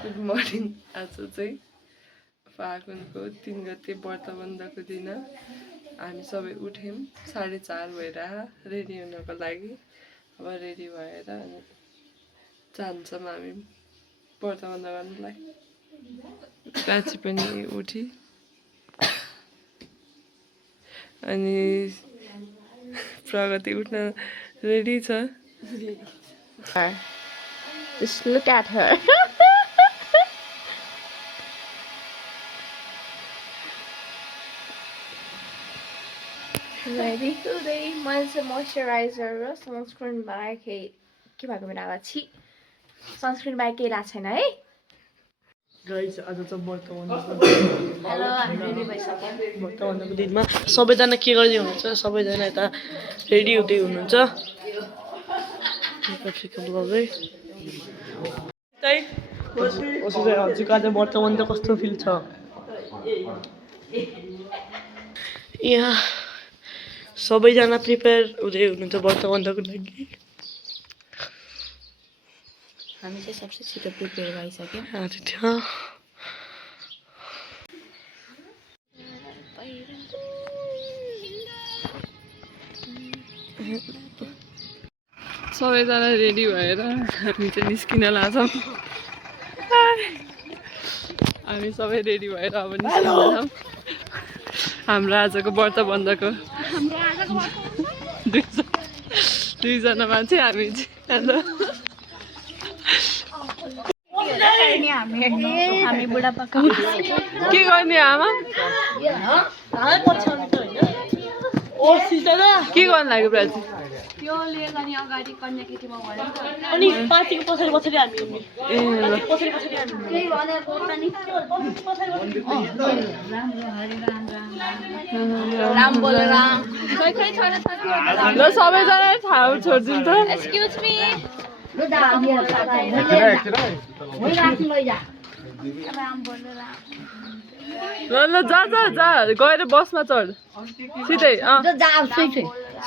Good morning. आज चाहिँ फागुनको 3 गते व्रतबन्धको दिन हामी सबै उठ्यौँ 4:30 भएर रेडी हुनको लागि। अब रेडी भएर अनि जान्छौँ हामी व्रतबन्ध गर्नलाई। प्राची पनि उठी अनि प्रगति उठ्न रेडी छ। Just look at her. Ready today. Mine's a moisturizer र sunscreen बाहेक के भएको मेरो आवाज छि sunscreen बाहेक केही लाग्छ छैन है। गाइस आज चाहिँ व्रतबन्धको हेलो हामी रेडी भइसक्यौँ। व्रतबन्धको दिनमा सबैजना के गर्दै हुनुहुन्छ? सबैजना यता रेडी हुँदै हुनुहुन्छ। हजुरको आज व्रतबन्ध कस्तो फिल छ? यहाँ सबैजना प्रिपेयर हुँदै हुनुहुन्छ व्रतबन्धको लागि। हामी चाहिँ सबसे छिटो प्रिपेयर भइसक्यौँ। सबैजना रेडी भएर हामी चाहिँ निस्किन लाग्छौँ। हामी सबै रेडी भएर अब निस्किन्छौँ। हाम्रो आजको व्रतबन्धको दुईजना मान्छे हामी चाहिँ हामी बुढापाका के गर्ने आमा? के गर्नु लाग्यो प्राची? यो लिएर अनि अगाडि कन्या केटीमा भयो अनि पार्टीको पछाडि पछाडि हामी हुने। ए ल पछाडि पछाडि हामी त्यही भनेको पनि राम बोल राम खै खै छोरा छोरी ल सबैजना ठाउँ छोडिदिन्छ। एक्सक्युज मी राम बोल राम ल ल जा जा जा गएर बसमा चढ सिधै।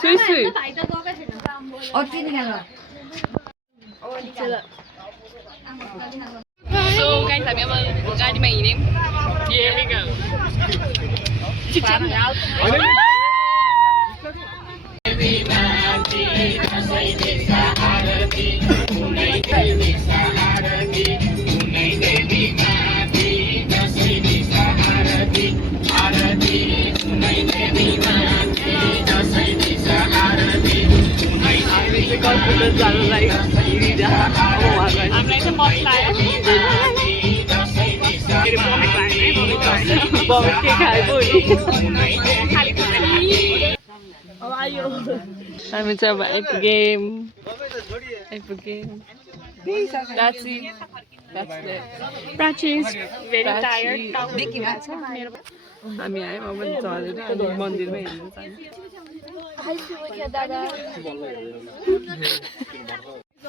सुई सुई भाइ त गएकै छैन राम बोल सो गाइस हामी अब गाडीमा हिँड्यौँ। हामीलाई चाहिँ बस लाग्यो के खाएको हामी चाहिँ अब आइपुग्यौँ। प्राची इज भेरी टायर्ड हामी आयौँ अब झरेर अनि मन्दिरमा हिँड्नु जान्छ।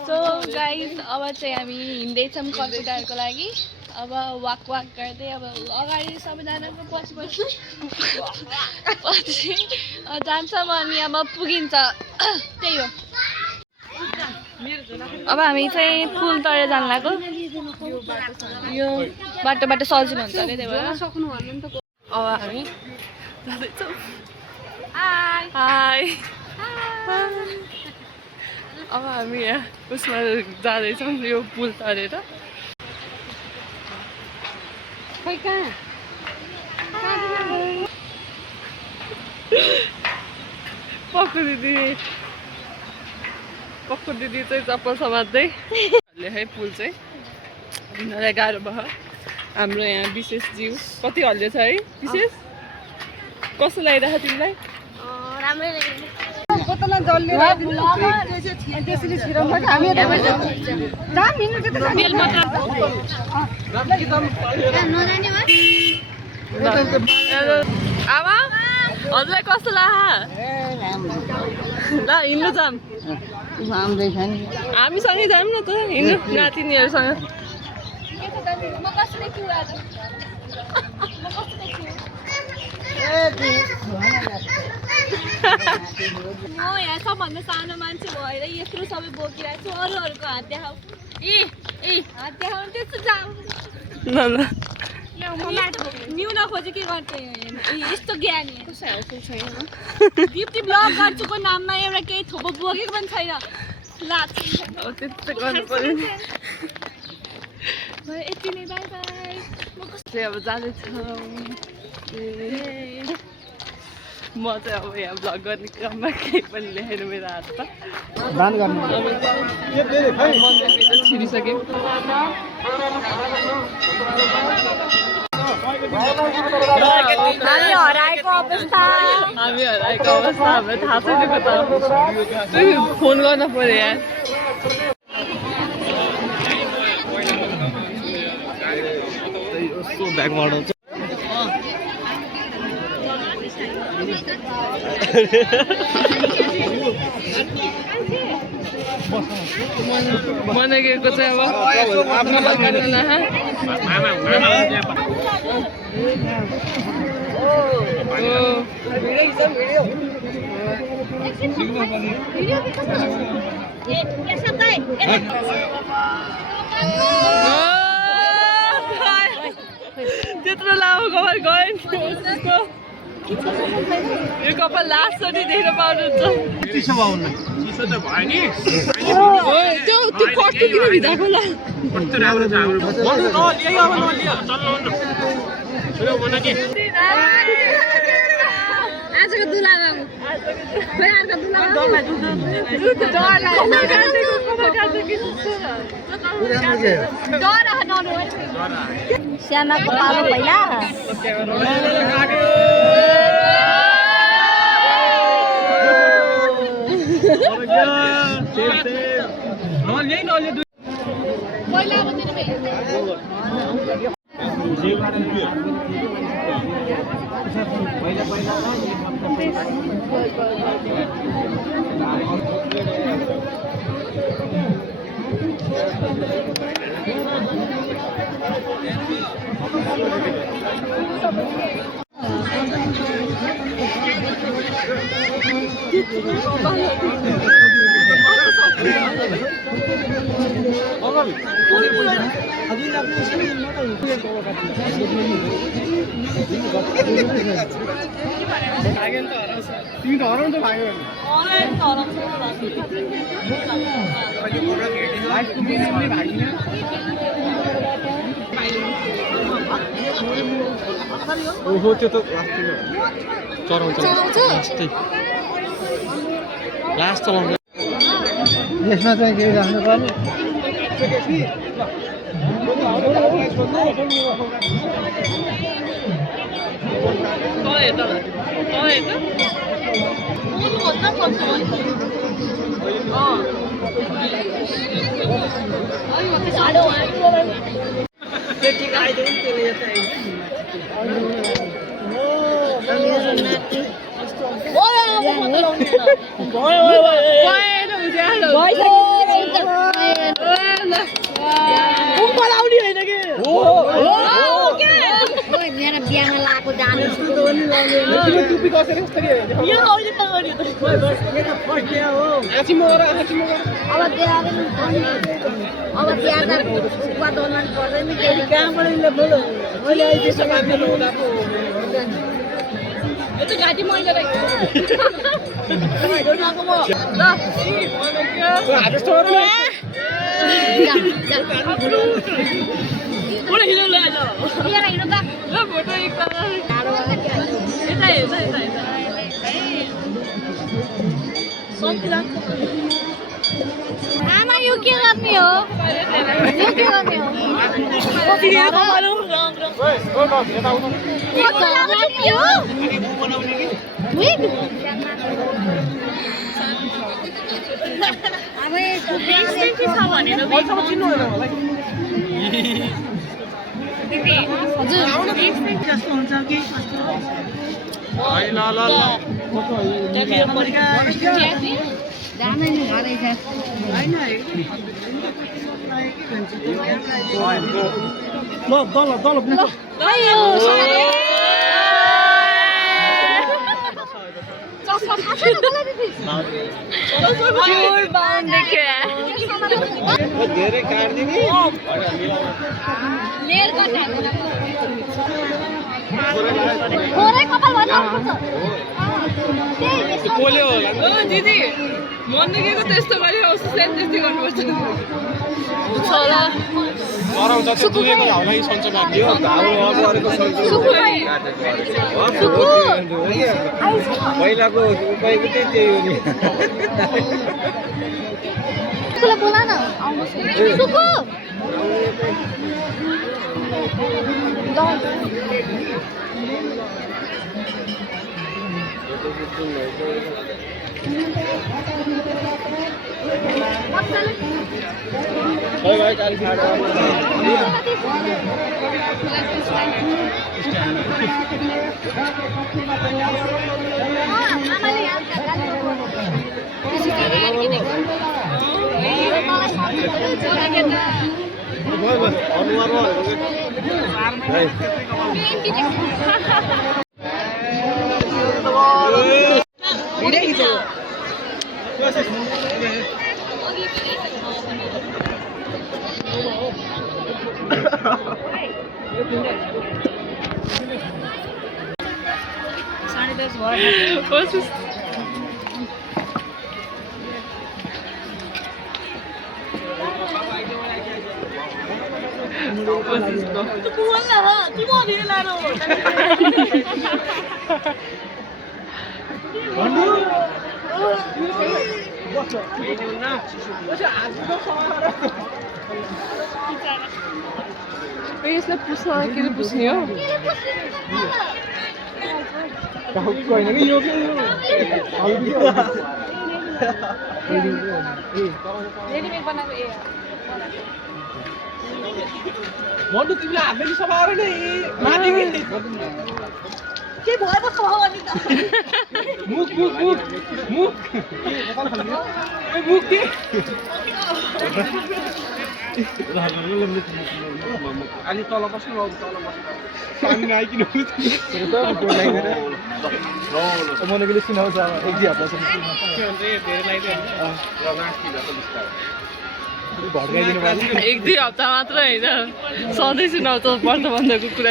सो गाइज अब चाहिँ हामी हिँड्दैछौँ कम्प्युटरको लागि। अब वाक गर्दै अब अगाडि सबैजनाको पछि जान्छौँ अनि अब पुगिन्छ। त्यही हो। अब हामी चाहिँ पुल तरेर जानु लाग्यो। यो बाटो सजिलो हुन्छ अरे त्यही भएर। अब हामी जाँदैछौँ। हाई अब हामी यहाँ उसमा जाँदैछौँ यो पुल तरेर। खै कहाँ पक्कु दिदी चाहिँ चप्पल समात्दै है पुल चाहिँ उनीहरूलाई गाह्रो भयो। हाम्रो यहाँ विशेष जीव कति हल्लियो छ है? विशेष कस्तो लागिरहेको तिमीलाई? राम्रै आमा हजुरलाई कस्तो लाग्यो? ल हिँड्नु जाऊँ। हामीसँगै जाऊँ न त हिँड्नु नातिनीहरूसँग। म यहाँ सबभन्दा सानो मान्छे भएर यत्रो सबै बोकिरहेको छु। अरूहरूको हात देखाऊ। हात देखाउनु त्यस्तो जाऊ। ल ल न्यून खोजे के गर्थे यस्तो ज्ञानी दिप्ती ब्लग गर्छुको नाममा एउटा केही थोपो बोकेको पनि छैन त्यस्तो गर्नु पर्यो नि यति नै बाई बाई चाहिँ अब जाँदैछौँ म चाहिँ अब यहाँ भ्लग गर्ने क्रममा केही पनि ल्याएर मेरो हातमा मन्दिरभित्र छिरिसक्यौँ हामी हराएको अवस्था हामीलाई थाहा छैन कता फोन गर्न पर्यो यार मनगेको चाहिँ अब मोबाइल काट्न नहा त्यत्रो लामो कपाल गयो यो कपाल लास्ट नि देख्न पाउनुहुन्छ त्यो कट्यो किन भित्रको ला आजको दुला श्यामाको पालो पहिला ओहो त्यो त चराउँछ लास्ट चलाउँछ यसमा चाहिँ के राख्नु पर्ने मेरो बिहामा लाएको जानु अब बिहा दोलन पर्दैन घाँटी मैले आमा यो के गर्ने हो यो के गर्ने हो धेरै काट्दिने दिदी मन दुखेको त्यस्तो गरे सेम त्यस्तै गर्नुपर्छ पहिलाको उपायको त्यही हो नि बोला न सुकु यसलाई पुस्न के पुस्ने हो मन्डु तिमीलाई हातले नि सफा गरे नि माथि के भयो त सफा गर्ने त मुख मुख मुख मुख ए मुख के अनि तल बस्नु अब तल बस्नु पानी आइकिन मैले पनि सुनाउँछ एक दुई हप्तासम्म धेरै लाग्दैन एक दुई हप्ता मात्र होइन सधैँ सुनाउँछ व्रतबन्धको कुरा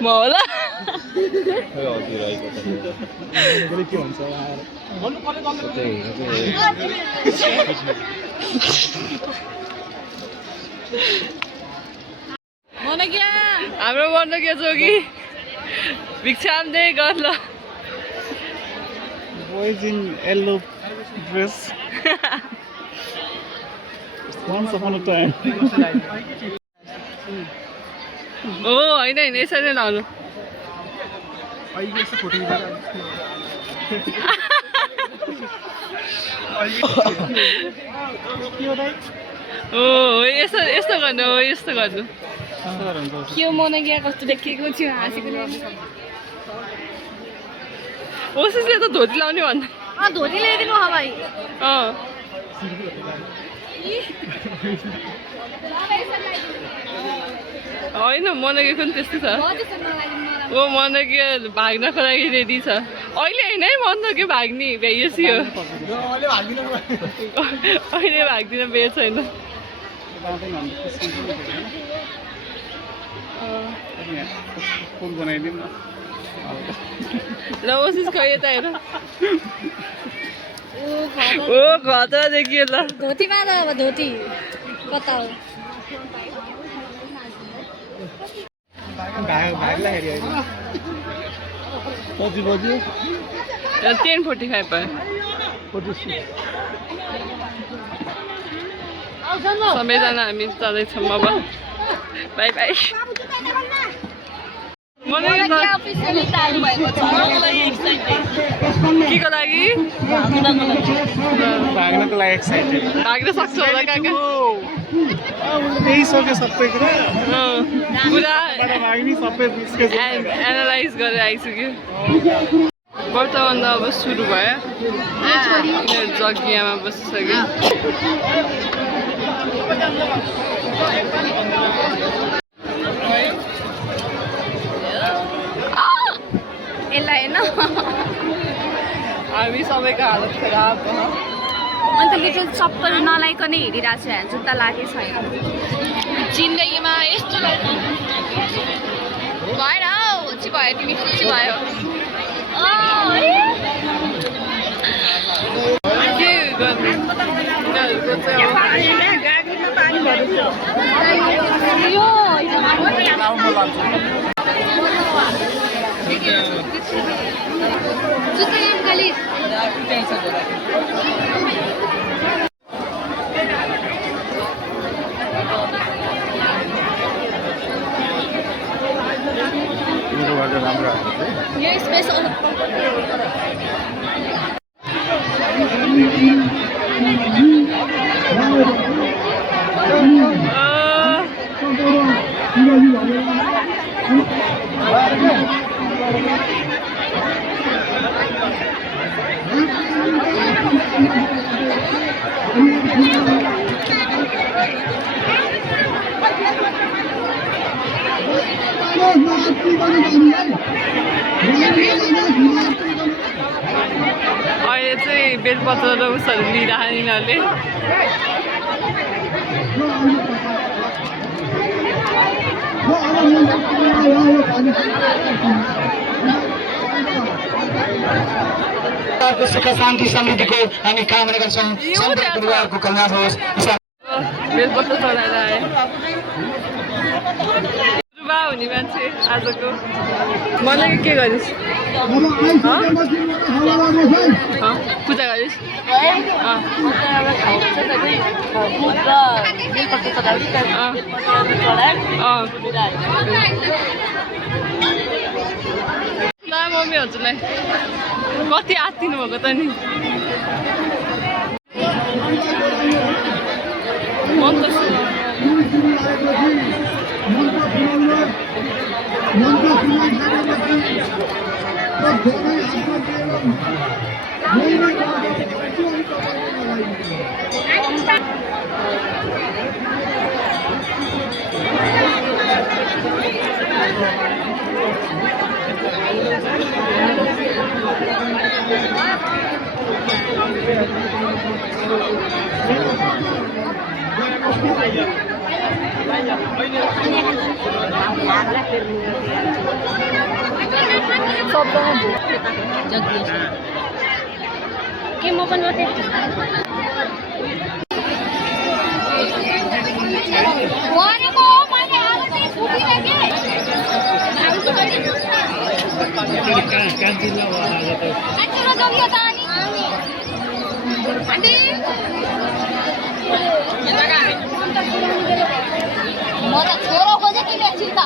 म होला के हुन्छ हाम्रो मनोज्ञ जोगी भिक्षाम दे गर ल boys in yellow dress once upon a time हो होइन होइन यसरी नै लाउनु हो यस्तो यस्तो गर्नु हो यस्तो गर्नु के मनोज्ञ कस्तो देखेको थियो हाँसेको ओसिसले त धोती लाउने भन्दा धोती ल्याइदिनु हो भाइ होइन मनोज्ञको पनि त्यस्तै छ ओ मनोज्ञ भाग्नको लागि रेडी छ अहिले होइन है मनोज्ञ भाग्ने भ्याइएसी हो अहिले भाग्दिन बेर छैन ल ओसिसको यता हेर ओ खतरा देखियो ल धोतीमा त अब धोती कता हो कति बज्यो 10:45 भयो सबैजना हामी चढ्दैछौँ अब बाई बाई केको लागि भाग्नको लागि एक्साइटेड भाग्न सक्छु होला काका त्यही सक्यो सबै कुरा पुरा भाग्ने सबै एनालाइज गरेर आइसक्यो व्रतबन्ध अब सुरु भयो जग्गियामा बसिसक्यो यसलाई होइन हामी सबैको हालत खराब भयो अन्त लिटल चप्पल नलाइकन हेरिरहेको छु यहाँ जुत्ता लागेको छैन जिन्दगीमा यस्तो भएन हौ हुची भयो तिमी खुसी भयो के गर्नु यिनीहरूको चाहिँ यो स्पेसल अहिले चाहिँ बेलपत्र र उसहरू लिइरहेको यिनीहरूले सुख शान्ति समृद्धिको हामी कामना गर्छौँ सम्पूर्ण परिवारको कल्याण होस् बेलपत्र चढाएर आए रुबा हुने मान्छे आजको मलाई के गरिस् पूजा गरिस् ल मम्मी हजुरलाई कति आत्तिनु भएको त नि मन त के म पनि म त छोरो खोजे कि बेच्छु त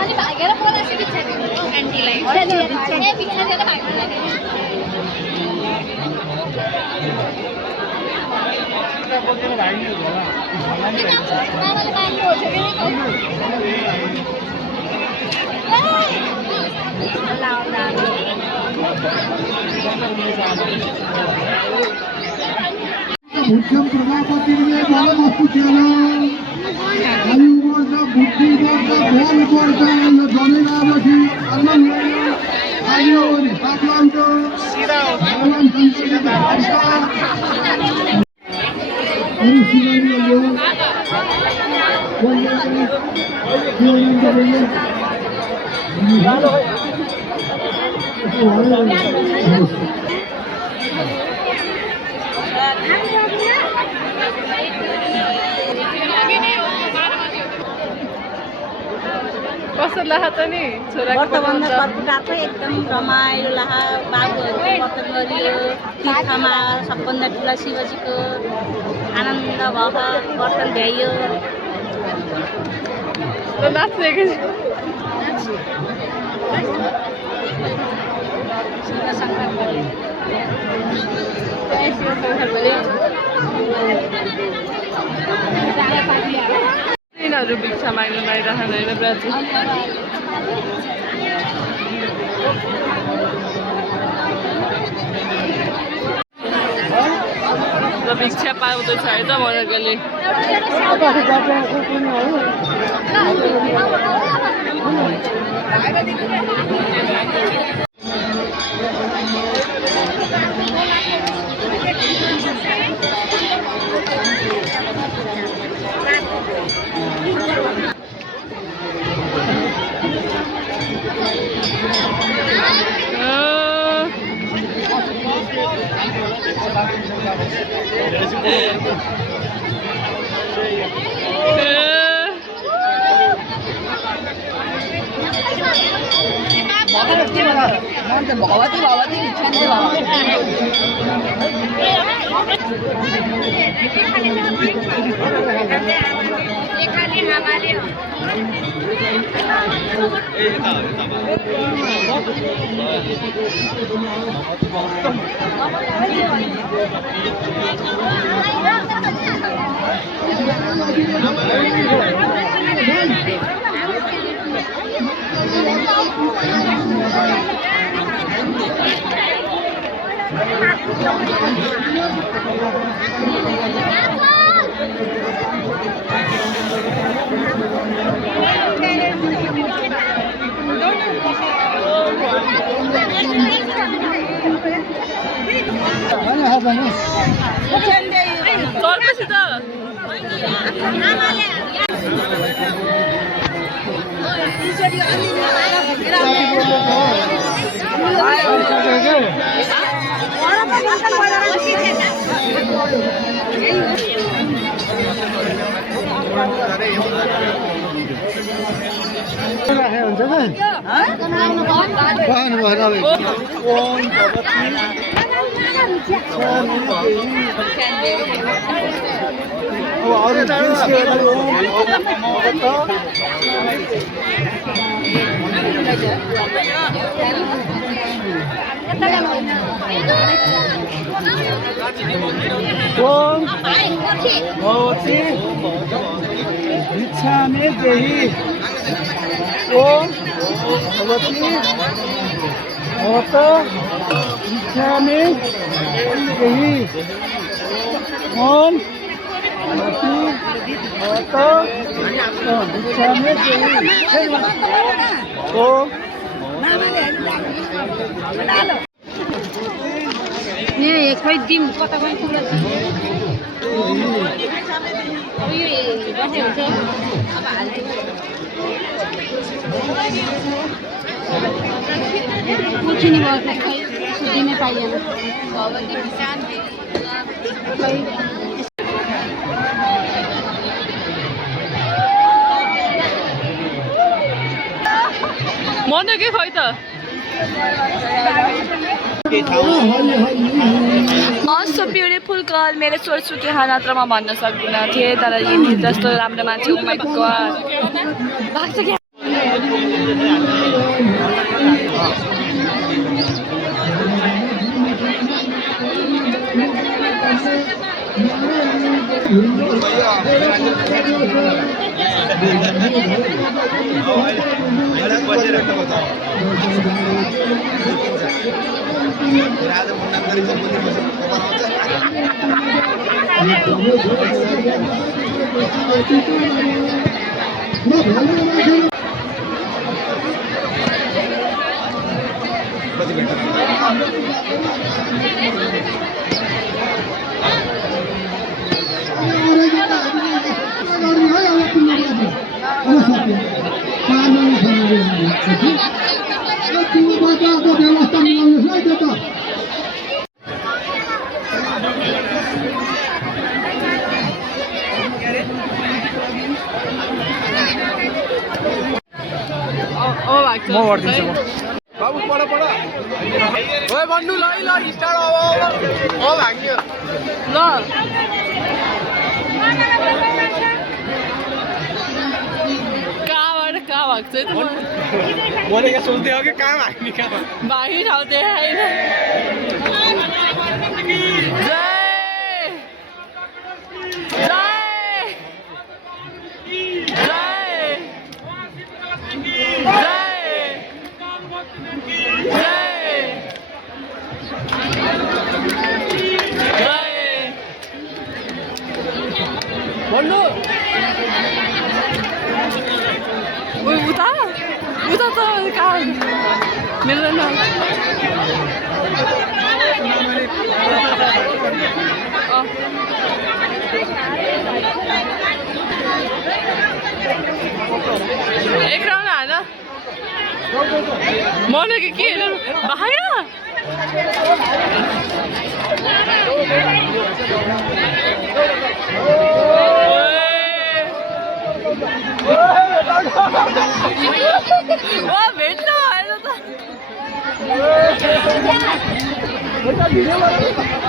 अनि भागेर बोलाएछ आन्टीलाई बिछाएर भाग्न लाग्यो भुट्यम प्रजापतिले बलबस्तु खेला आयु वर्ष बुद्धि वर्ष बल वर्ष यो जमिनापछि आनन्द आयो नि साथीहरु भगवान शंकरले भाषा अरु सिनारीहरु कस्तो लाहा त नि छोराको वर्तमानमा कर्पुटाको एकदम रमाइलो लाहा बाबुहरूको वर्तन गरियो तीर्थमा सबभन्दा ठुला शिवजीको आनन्द भयो वर्तन भ्याइयो नाच्नेको शिव शङ्कर भयो तिनीहरू भिक्षा माग्नु गइरहनु होइन ब्राजी र भिक्षा पाउँदैछ है त मजाले भगवती भगवती भिक्षा चल्दैछ त हुन्छ इच्छामे देही ओम भगवती भवत इच्छामे देही ओम भगवती भवत इच्छामे देही ओम यहाँ खोइ दिम कता खोइ पुरा अब हाल्छु कुछ नहीं बहुत खै सुधी में पाइएन मन के खै त सो ब्युटिफुल गर्ल मेरो सोच्छु कि नत्र म भन्न सक्दिनँ थिएँ तर यति जस्तो राम्रो मान्छे oh my god लाग्छ कि म गर्दिन्छु म बाबु पढ पढ ओए भन्नु ल ल स्टार्ट अब भाग्यो ल कहाँबाट कहाँ भाग्छ मैले के सोच्दै हो कि कहाँ भाग्ने कहाँ बाहिर ठाउँ देखाएन भन्नु उता उता त कहाँ मिल्दैन एक राउन्ड हाल मन के हेर्नु बाहिर भेट्न भएन त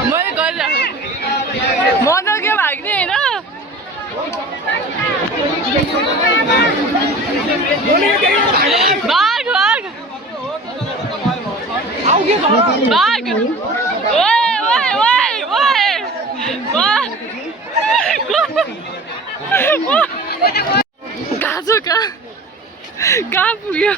मैले गरिरहेको मनोज्ञ भाग्ने होइन भाग भाग भाग ओए ओए ओए ओए कहाँ छ कहाँ पुग्यो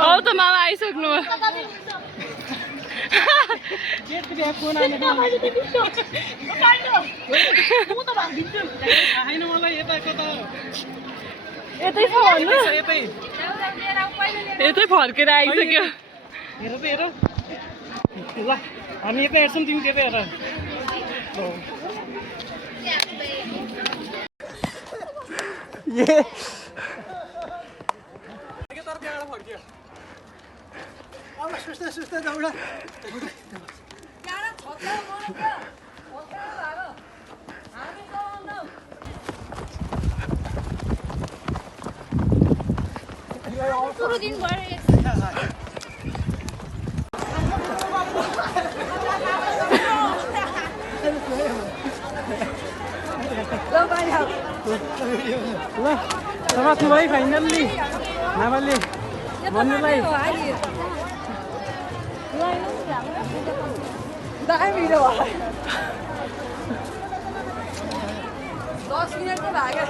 औ त मामा आइसक्नु यतै छ भन्नु यतै फर्केर आइसक्यो हेर त हेर ल हामी यता हेर्छौँ तिमी त्यता हेर ल समात्नु है फाइनल्ली नामाले भन्नुलाई दामी भिडियो भयो 10 मिनटको भाग्यो